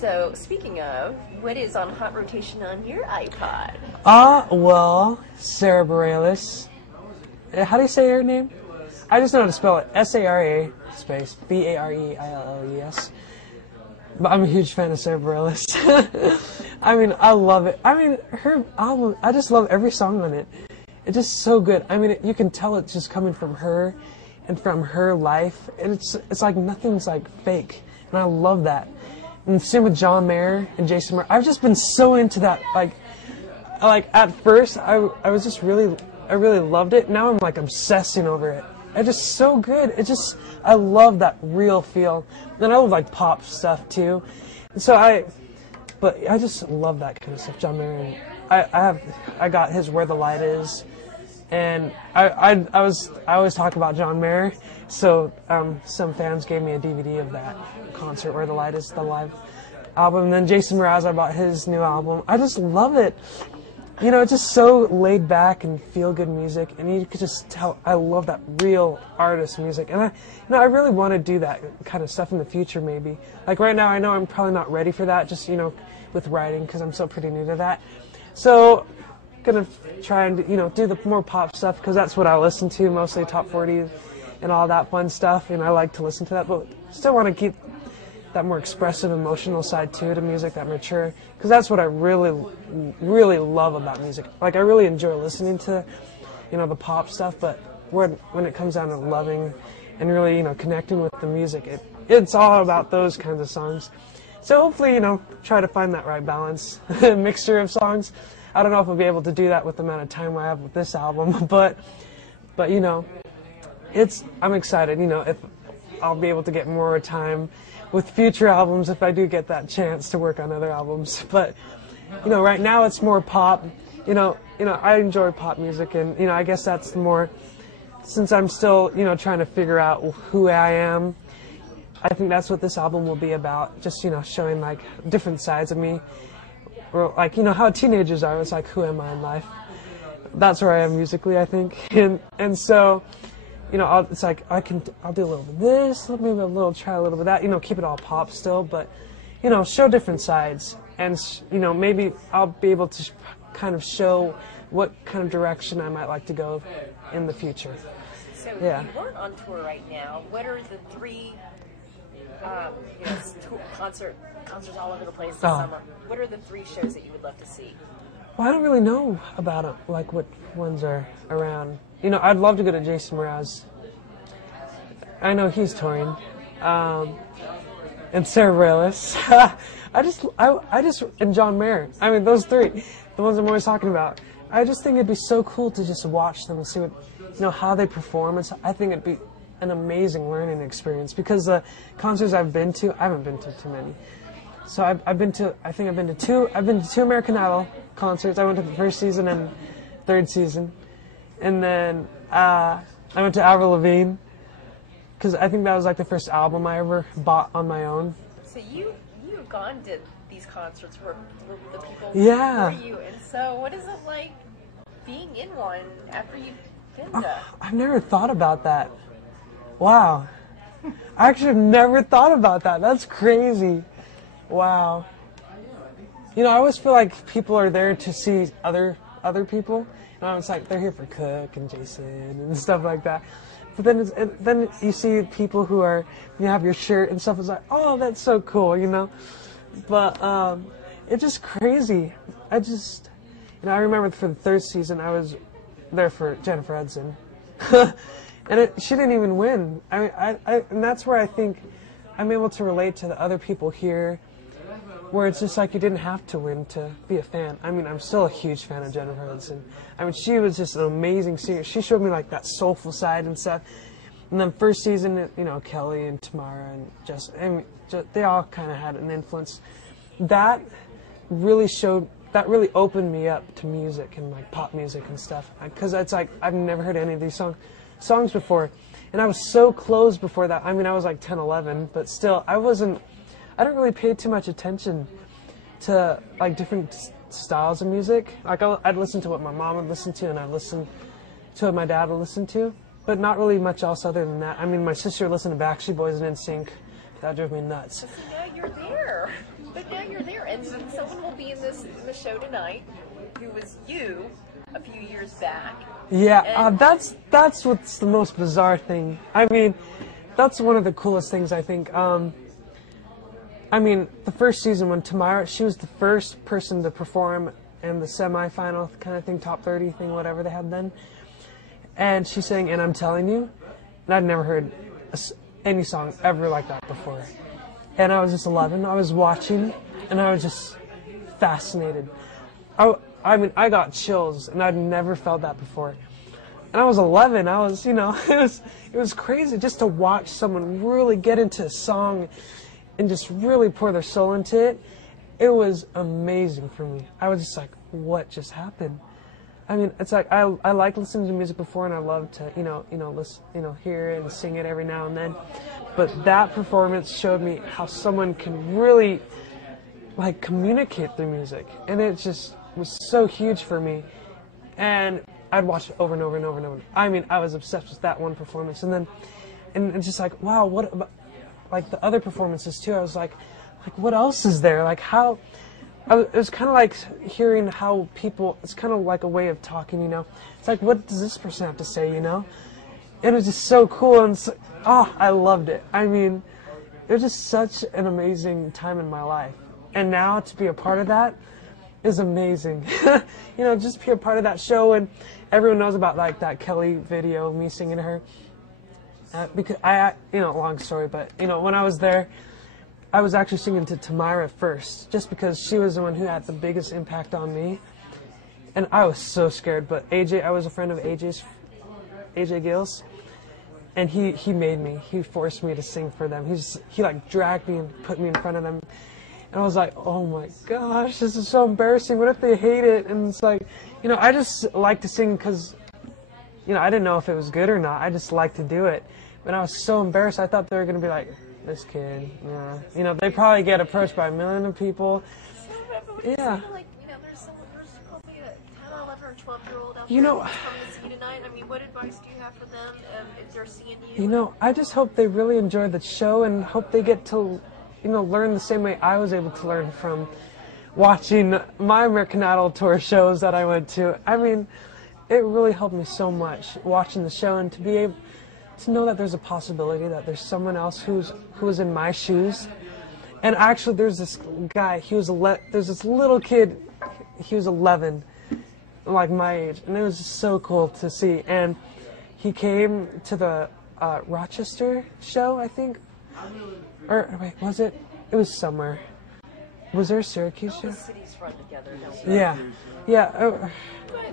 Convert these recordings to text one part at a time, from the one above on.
So, speaking of, what is on hot rotation on your iPod? Well, Sara Bareilles. How do you say her name? I just know how to spell it. Sara space Bareilles. But I'm a huge fan of Sara Bareilles. I mean, I love it. I mean, her album, I just love every song on it. It's just so good. I mean, you can tell it's just coming from her and from her life. And it's like nothing's like fake. And I love that. And same with John Mayer and Jason Mraz. I've just been so into that. Like at first, I was just I really loved it. Now I'm like obsessing over it. It's just so good. I love that real feel. And I love like pop stuff too. And so I just love that kind of stuff. John Mayer. And I got his Where the Light Is. And I always talk about John Mayer. So some fans gave me a DVD of that concert, Where the Light Is, the live album. And then Jason Mraz, I bought his new album. I just love it. You know, it's just so laid back and feel good music, and you could just tell I love that real artist music. And I really want to do that kind of stuff in the future, maybe. Like right now, I know I'm probably not ready for that, just with writing, because I'm still pretty new to that. So gonna try and do the more pop stuff, because that's what I listen to, mostly top 40 and all that fun stuff, and I like to listen to that, but still want to keep that more expressive, emotional side too to music, that mature, because that's what I really, really love about music. Like I really enjoy listening to, the pop stuff, but when it comes down to loving and really, connecting with the music, it's all about those kinds of songs. So hopefully, try to find that right balance, mixture of songs. I don't know if I'll be able to do that with the amount of time I have with this album, but I'm excited, if I'll be able to get more time with future albums if I do get that chance to work on other albums. But, right now it's more pop. I enjoy pop music, and, I guess that's more, since I'm still, trying to figure out who I am, I think that's what this album will be about, just, showing, like, different sides of me. Or, like, how teenagers are, it's like, who am I in life? That's where I am musically, I think. And so, it's like I'll do a little bit of this, maybe try a little bit of that, keep it all pop still, but, show different sides. And, maybe I'll be able to kind of show what kind of direction I might like to go in the future. So yeah. You weren't on tour right now. What are the three concerts all over the place this summer? What are the three shows that you would love to see? Well, I don't really know about it, like what ones are around. I'd love to go to Jason Mraz. I know he's touring. And Sara Bareilles. And John Mayer. I mean, those three, the ones I'm always talking about. I just think it'd be so cool to just watch them and see what, how they perform. And so I think it'd be an amazing learning experience, because the concerts I've been to, I haven't been to too many. So I've been to two American Idol concerts. I went to the first season and third season. And then I went to Avril Lavigne, because I think that was like the first album I ever bought on my own. So you've gone to these concerts where the people yeah. for you. And so what is it like being in one after you've been to? I've never thought about that. Wow. I actually have never thought about that. That's crazy. Wow. I always feel like people are there to see other people. It's like they're here for Cook and Jason and stuff like that. But then you see people who are, you have your shirt and stuff. It's like, oh, that's so cool, But it's just crazy. I remember for the third season, I was there for Jennifer Hudson. And she didn't even win. And that's where I think I'm able to relate to the other people here, where it's just like you didn't have to win to be a fan. I mean, I'm still a huge fan of Jennifer Hudson. I mean, she was just an amazing singer. She showed me like that soulful side and stuff. And then first season, Kelly and Tamara and they all kind of had an influence. That really opened me up to music and like pop music and stuff. Because it's like I've never heard any of these songs before. And I was so closed before that. I mean, I was like 10, 11, but still, I don't really pay too much attention to like different styles of music. Like I'd listen to what my mom would listen to, and I'd listen to what my dad would listen to, but not really much else other than that. I mean, my sister listened to Backstreet Boys and NSYNC. That drove me nuts. So now you're there. But and someone will be in the show tonight who was you a few years back. Yeah, And that's what's the most bizarre thing. I mean, that's one of the coolest things, I think. I mean, the first season when Tamara, she was the first person to perform in the semifinal kind of thing, top 30 thing, whatever they had then. And she sang "And I'm Telling You," and I'd never heard any song ever like that before. And I was just 11. I was watching, and I was just fascinated. I mean, I got chills, and I'd never felt that before. And I was 11. I was, you know, it was crazy just to watch someone really get into a song and just really pour their soul into it. It was amazing for me. I was just like, what just happened? I mean, it's like I like listening to music before, and I love to, hear it and sing it every now and then. But that performance showed me how someone can really, like, communicate through music, and it just was so huge for me. And I'd watch it over and over and over and over. I mean, I was obsessed with that one performance, and it's just like, wow, what about, like, the other performances too? I was like, what else is there? Like, how? It was kind of like hearing how people, it's kind of like a way of talking, you know? It's like, what does this person have to say, you know? It was just so cool, and so, I loved it. I mean, it was just such an amazing time in my life. And now to be a part of that is amazing. You know, just be a part of that show, and everyone knows about, like, that Kelly video, me singing to her. Because long story, but, when I was there, I was actually singing to Tamara first, just because she was the one who had the biggest impact on me. And I was so scared, but I was a friend of AJ Gills, and he made me. He forced me to sing for them. He like dragged me and put me in front of them. And I was like, oh my gosh, this is so embarrassing. What if they hate it? And it's like, I just like to sing because, I didn't know if it was good or not. I just like to do it. But I was so embarrassed. I thought they were going to be like, this kid, yeah. They probably get approached by a million of people. Yeah. Like, there's probably a 10 or 11 or 12-year-old out You there know, who's coming to see you tonight. I mean, what advice do you have for them if they're seeing you? I just hope they really enjoy the show, and hope they get to, learn the same way I was able to learn from watching my American Idol tour shows that I went to. I mean, it really helped me so much watching the show, and to be able to know that there's a possibility that there's someone else who was in my shoes. And actually, there's this guy. There's this little kid. He was 11, like my age, and it was just so cool to see. And he came to the Rochester show, I think, or wait, was it? It was somewhere. Was there a Syracuse show? The cities run together, don't they? Yeah.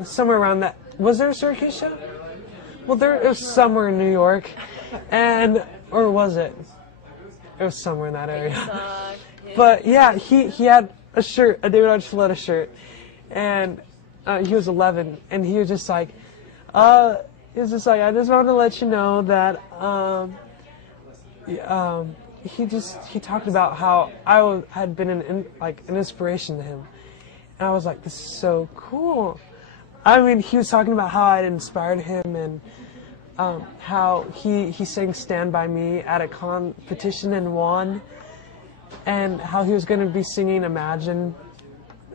Somewhere around that. Was there a Syracuse show? Well, it was somewhere in New York, or was it? It was somewhere in that area. But yeah, he had a shirt, a David Archuleta shirt, and he was 11, and he was just like, I just wanted to let you know that he talked about how I had been an inspiration to him, and I was like, this is so cool. I mean, he was talking about how I'd inspired him, and how he sang "Stand By Me" at a competition and won, and how he was going to be singing "Imagine"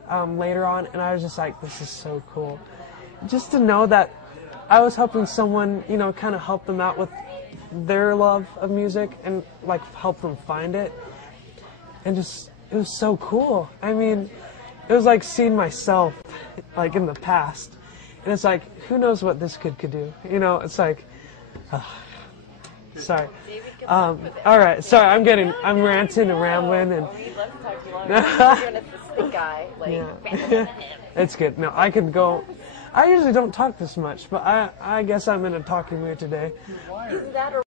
later on, and I was just like, this is so cool. Just to know that I was helping someone, kind of help them out with their love of music, and like help them find it, and just, it was so cool. I mean, it was like seeing myself like in the past. And it's like, who knows what this kid could do? It's like, sorry. All right, sorry, I'm ranting and rambling, and We'd love to talk to you longer. You're an assistant guy, yeah. It's good. No, I could go. I usually don't talk this much, but I guess I'm in a talking mood today. Either that or